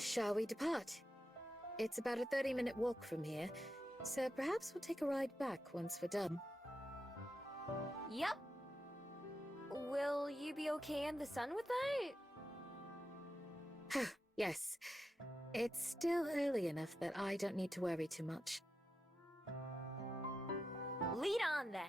Shall we depart? It's about a 30-minute walk from here, so perhaps we'll take a ride back once we're done. Yep. Will you be okay in the sun with that? Yes. It's still early enough that I don't need to worry too much. Lead on then.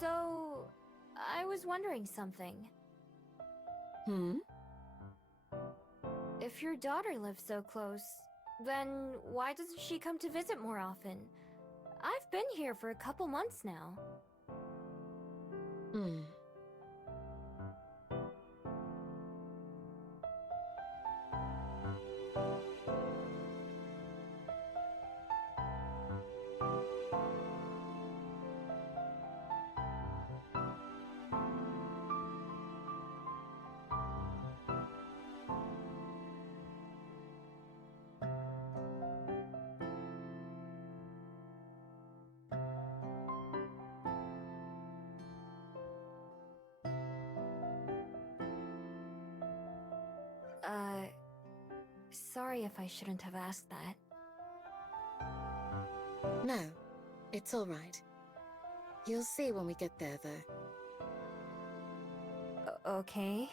So, I was wondering something. If your daughter lives so close, then why doesn't she come to visit more often? I've been here for a couple months now. Sorry if I shouldn't have asked that. No, it's all right. You'll see when we get there, though. Okay.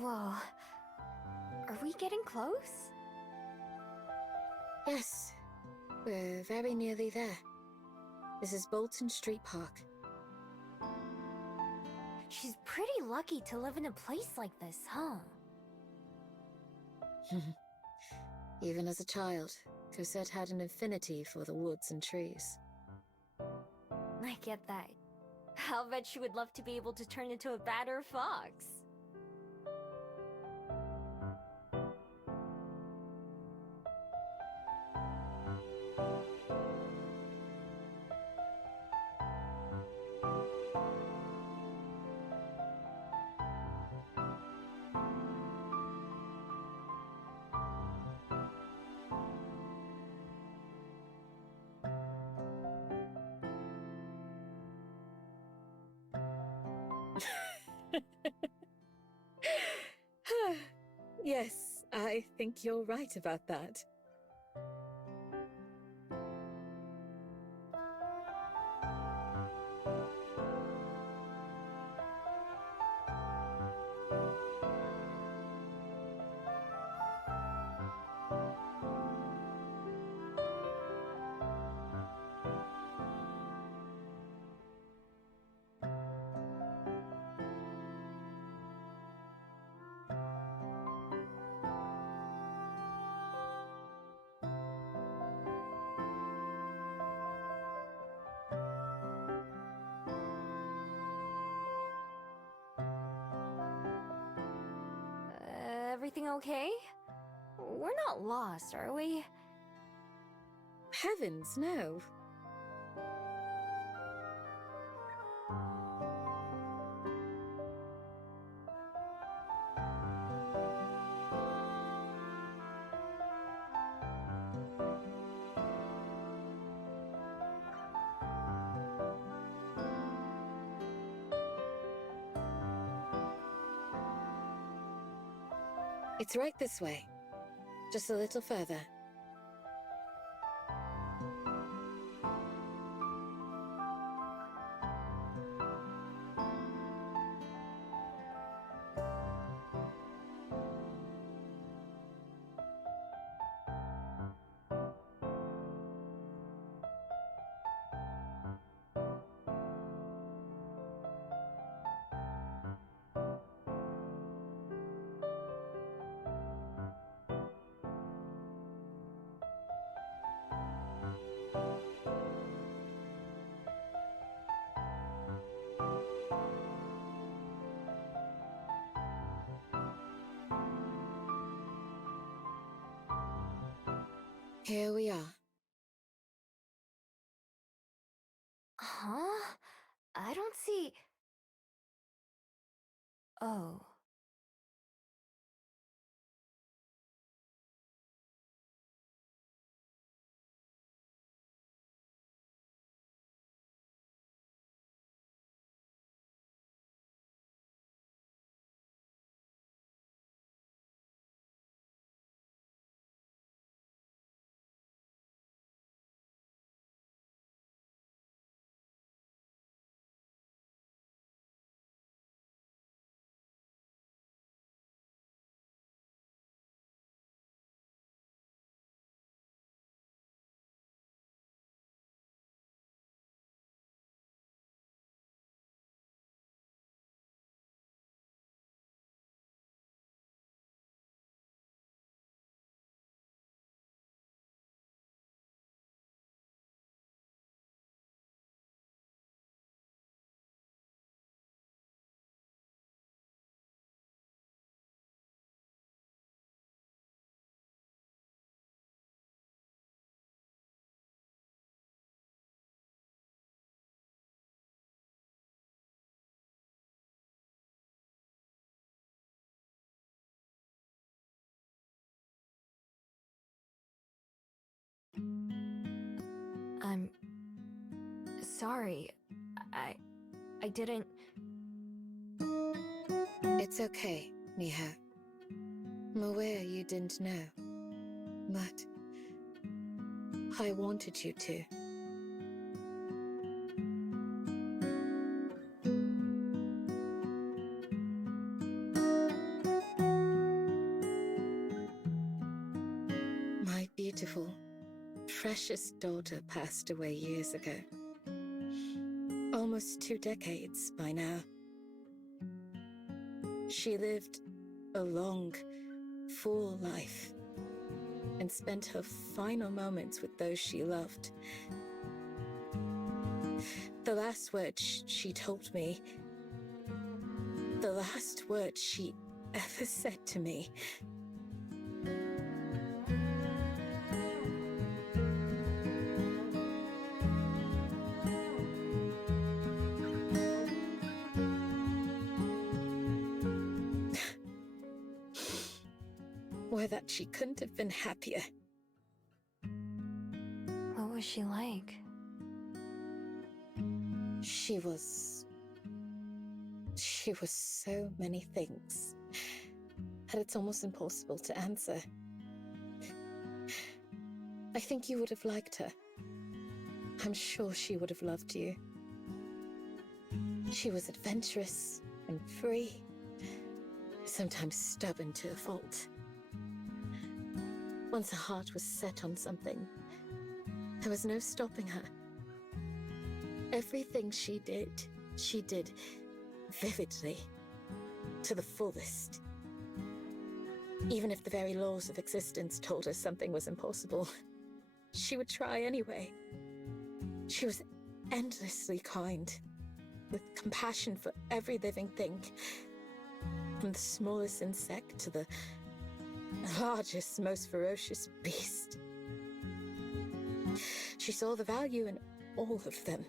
Whoa. Are we getting close? Yes, we're very nearly there. This is Bolton Street Park. She's pretty lucky to live in a place like this, huh? Even as a child, Cosette had an affinity for the woods and trees. I get that. I'll bet she would love to be able to turn into a bat or a fox. Yes, I think you're right about that. everything okay? We're not lost, are we? Heavens, no. It's right this way. Just a little further. Here we are. Huh? I don't see... Oh. I'm... sorry. I didn't... It's okay, Miho. I'm aware you didn't know. But I wanted you to. My beautiful, precious daughter passed away years ago. Almost 2 decades by now. She lived a long, full life and spent her final moments with those she loved. The last words she told me, the last words she ever said to me, were that she couldn't have been happier. What was she like? She was so many things that it's almost impossible to answer. I think you would have liked her. I'm sure she would have loved you. She was adventurous and free, sometimes stubborn to a fault. Once her heart was set on something, there was no stopping her. Everything she did vividly, to the fullest. Even if the very laws of existence told her something was impossible, she would try anyway. She was endlessly kind, with compassion for every living thing, from the smallest insect to the The largest, most ferocious beast. She saw the value in all of them.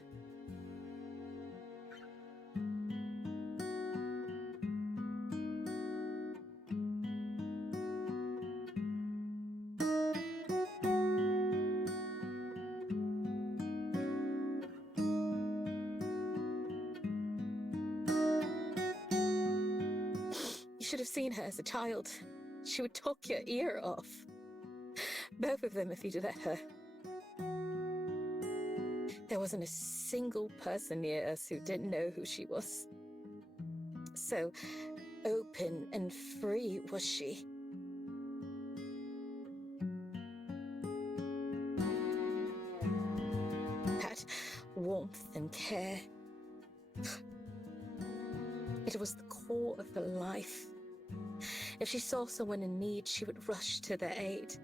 You should have seen her as a child. She would talk your ear off. Both of them, if you'd let her. There wasn't a single person near us who didn't know who she was. So open and free was she. That warmth and care. It was the core of her life. If she saw someone in need, she would rush to their aid.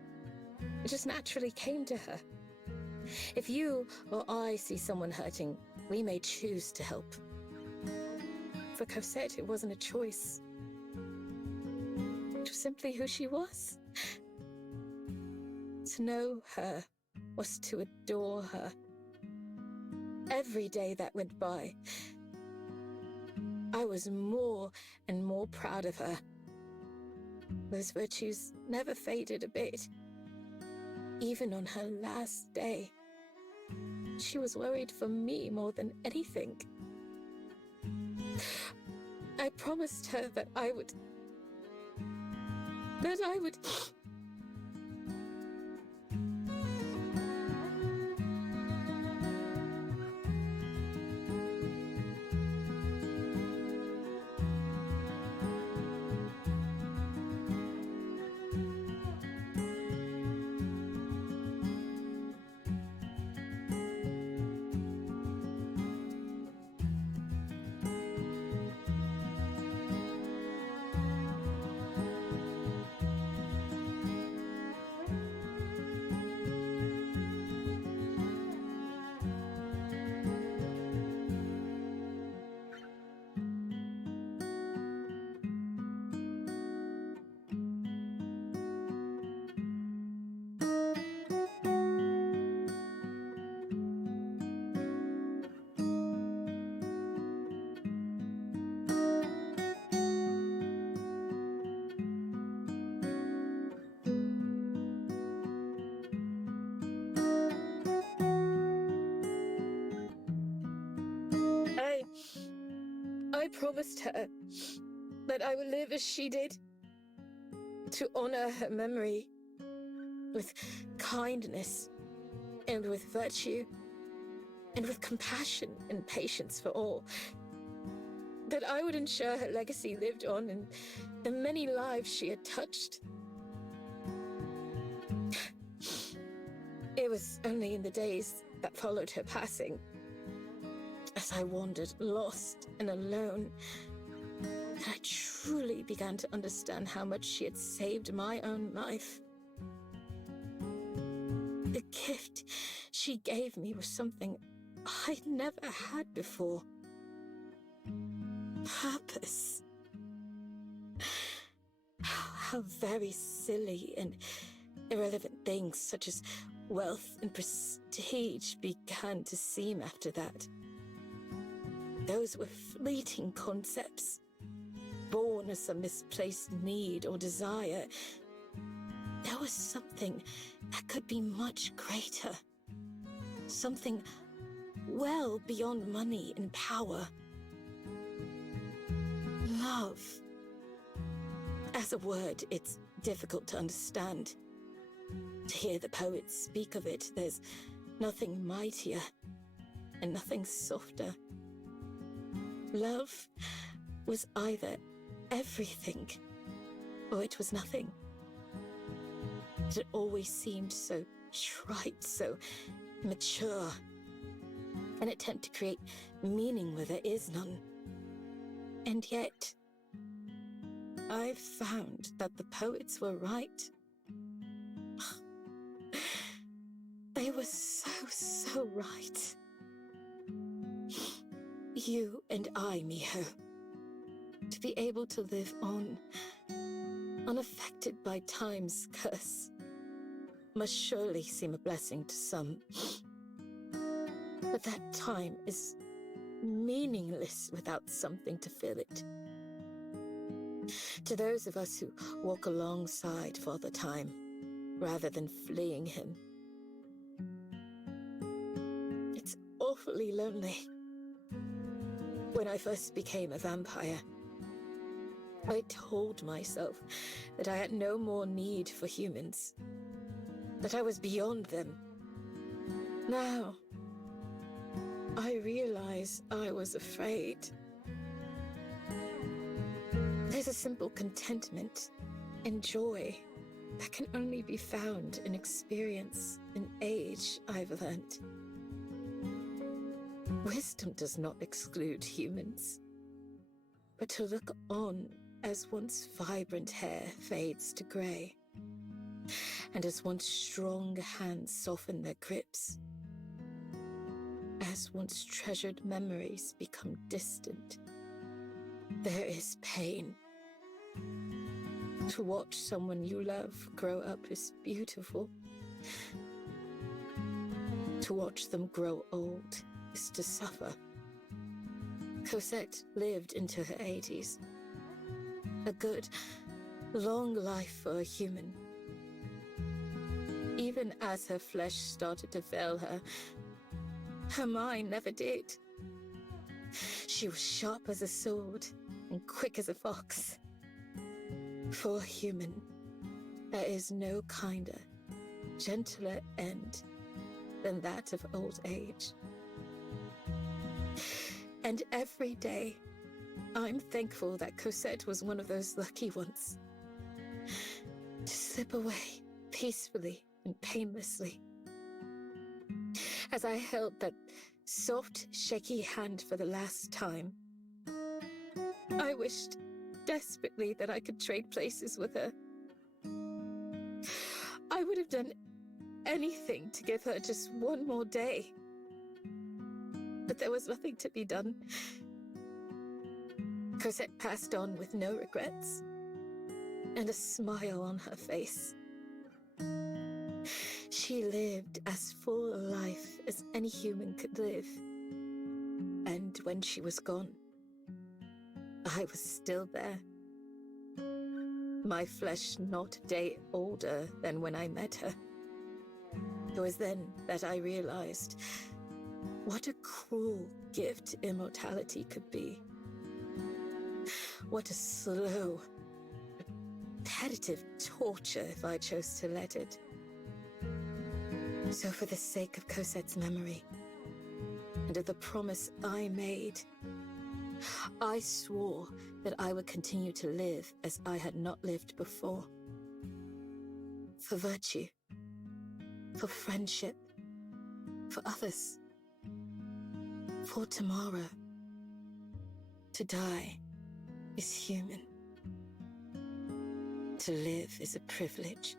It just naturally came to her. If you or I see someone hurting, we may choose to help. For Cosette, it wasn't a choice. It was simply who she was. To know her was to adore her. Every day that went by, I was more and more proud of her. Those virtues never faded a bit. Even on her last day, she was worried for me more than anything. I promised her that I would... I promised her that I would live as she did, to honor her memory with kindness and with virtue and with compassion and patience for all. That I would ensure her legacy lived on in the many lives she had touched. It was only in the days that followed her passing, as I wandered lost and alone, that I truly began to understand how much she had saved my own life. The gift she gave me was something I'd never had before. Purpose. How very silly and irrelevant things such as wealth and prestige began to seem after that. Those were fleeting concepts, born as a misplaced need or desire. There was something that could be much greater. Something well beyond money and power. Love. As a word, it's difficult to understand. To hear the poets speak of it, there's nothing mightier and nothing softer. Love was either everything or it was nothing. It always seemed so trite, so mature. An attempt to create meaning where there is none. And yet, I've found that the poets were right. They were so right. You and I, Miho, to be able to live on unaffected by time's curse, must surely seem a blessing to some. But that time is meaningless without something to fill it. To those of us who walk alongside Father Time, rather than fleeing him, it's awfully lonely. When I first became a vampire, I told myself that I had no more need for humans, that I was beyond them. Now, I realize I was afraid. There's a simple contentment and joy that can only be found in experience and age, I've learned. Wisdom does not exclude humans, but to look on as once vibrant hair fades to grey, and as once strong hands soften their grips, as once treasured memories become distant, there is pain. To watch someone you love grow up is beautiful. To watch them grow old is to suffer. Cosette lived into her 80s. A good, long life for a human. Even as her flesh started to fail her, her mind never did. She was sharp as a sword and quick as a fox. For a human, there is no kinder, gentler end than that of old age. And every day, I'm thankful that Cosette was one of those lucky ones. To slip away peacefully and painlessly. As I held that soft, shaky hand for the last time, I wished desperately that I could trade places with her. I would have done anything to give her just one more day. But there was nothing to be done. Cosette passed on with no regrets, and a smile on her face. She lived as full a life as any human could live. And when she was gone, I was still there. My flesh not a day older than when I met her. It was then that I realized what a cruel gift immortality could be. What a slow, repetitive torture if I chose to let it. So for the sake of Cosette's memory, and of the promise I made, I swore that I would continue to live as I had not lived before. For virtue, for friendship, for others, for tomorrow. To die is human. To live is a privilege.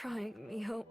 crying, Miho.